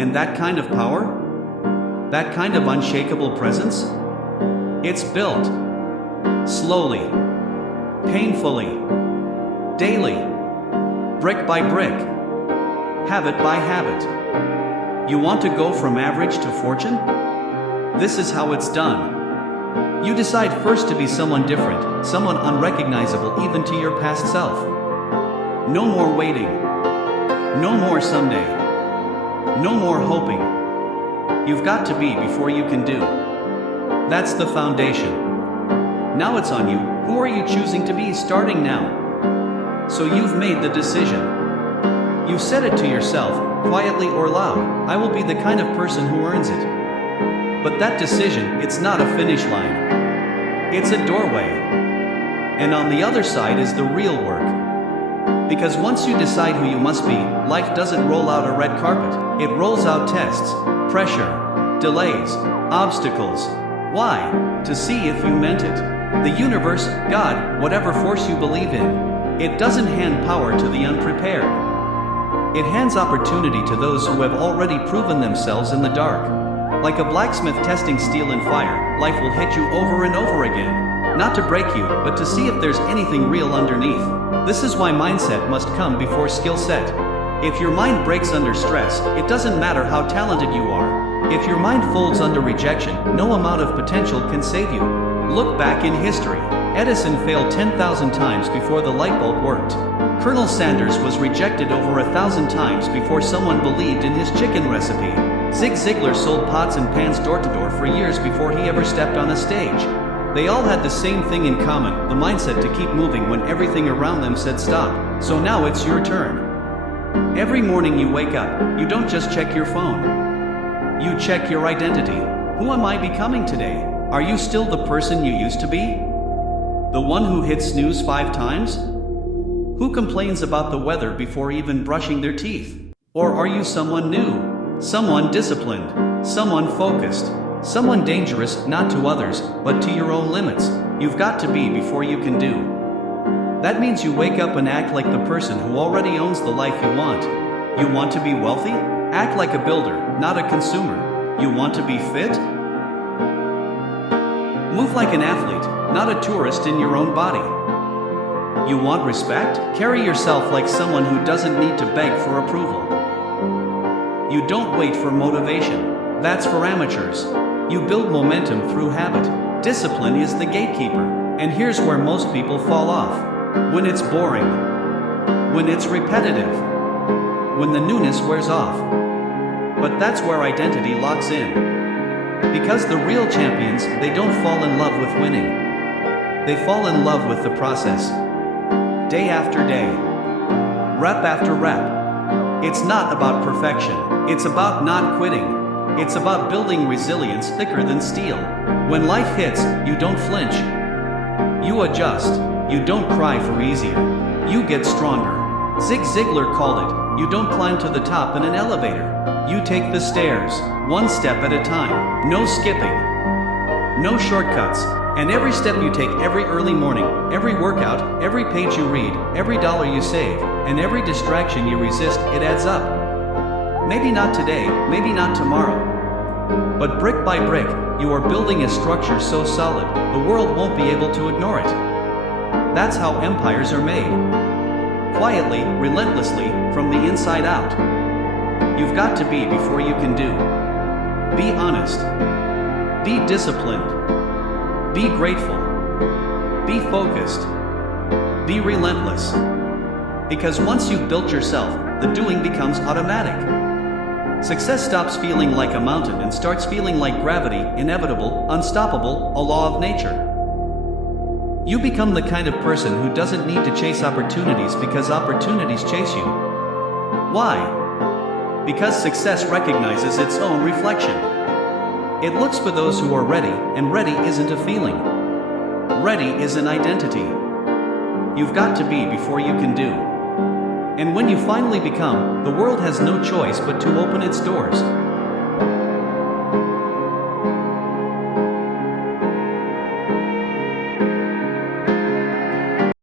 And that kind of power? That kind of unshakable presence? It's built slowly, painfully, daily, brick by brick, habit by habit. You want to go from average to fortune? This is how it's done. You decide first to be someone different, someone unrecognizable even to your past self. No more waiting. No more someday. No more hoping. You've got to be before you can do. That's the foundation. Now it's on you. Who are you choosing to be starting now? So you've made the decision. You've said it to yourself, quietly or loud, I will be the kind of person who earns it. But that decision, it's not a finish line. It's a doorway. And on the other side is the real work. Because once you decide who you must be, life doesn't roll out a red carpet. It rolls out tests, pressure, delays, obstacles. Why? To see if you meant it. The universe, God, whatever force you believe in, it doesn't hand power to the unprepared. It hands opportunity to those who have already proven themselves in the dark. Like a blacksmith testing steel in fire, life will hit you over and over again. Not to break you, but to see if there's anything real underneath. This is why mindset must come before skill set. If your mind breaks under stress, it doesn't matter how talented you are. If your mind folds under rejection, no amount of potential can save you. Look back in history. Edison failed 10,000 times before the light bulb worked. Colonel Sanders was rejected over 1,000 times before someone believed in his chicken recipe. Ziglar sold pots and pans door to door for years before he ever stepped on a stage. They all had the same thing in common, the mindset to keep moving when everything around them said stop. So now it's your turn. Every morning you wake up, you don't just check your phone. You check your identity. Who am I becoming today? Are you still the person you used to be? The one who hits snooze 5 times? Who complains about the weather before even brushing their teeth? Or are you someone new? Someone disciplined? Someone focused? Someone dangerous, not to others, but to your own limits? You've got to be before you can do. That means you wake up and act like the person who already owns the life you want. You want to be wealthy? Act like a builder, not a consumer. You want to be fit? Move like an athlete, not a tourist in your own body. You want respect? Carry yourself like someone who doesn't need to beg for approval. You don't wait for motivation. That's for amateurs. You build momentum through habit. Discipline is the gatekeeper. And here's where most people fall off. When it's boring. When it's repetitive. When the newness wears off. But that's where identity locks in. Because the real champions, they don't fall in love with winning. They fall in love with the process. Day after day. Rep after rep. It's not about perfection. It's about not quitting. It's about building resilience thicker than steel. When life hits, you don't flinch. You adjust. You don't cry for easier. You get stronger. Ziglar called it, you don't climb to the top in an elevator. You take the stairs, one step at a time. No skipping. No shortcuts. And every step you take every early morning, every workout, every page you read, every dollar you save, and every distraction you resist, it adds up. Maybe not today, maybe not tomorrow. But brick by brick, you are building a structure so solid, the world won't be able to ignore it. That's how empires are made. Quietly, relentlessly, from the inside out. You've got to be before you can do. Be honest. Be disciplined. Be grateful. Be focused. Be relentless. Because once you've built yourself, the doing becomes automatic. Success stops feeling like a mountain and starts feeling like gravity, inevitable, unstoppable, a law of nature. You become the kind of person who doesn't need to chase opportunities because opportunities chase you. Why? Because success recognizes its own reflection. It looks for those who are ready, and ready isn't a feeling. Ready is an identity. You've got to be before you can do. And when you finally become, the world has no choice but to open its doors.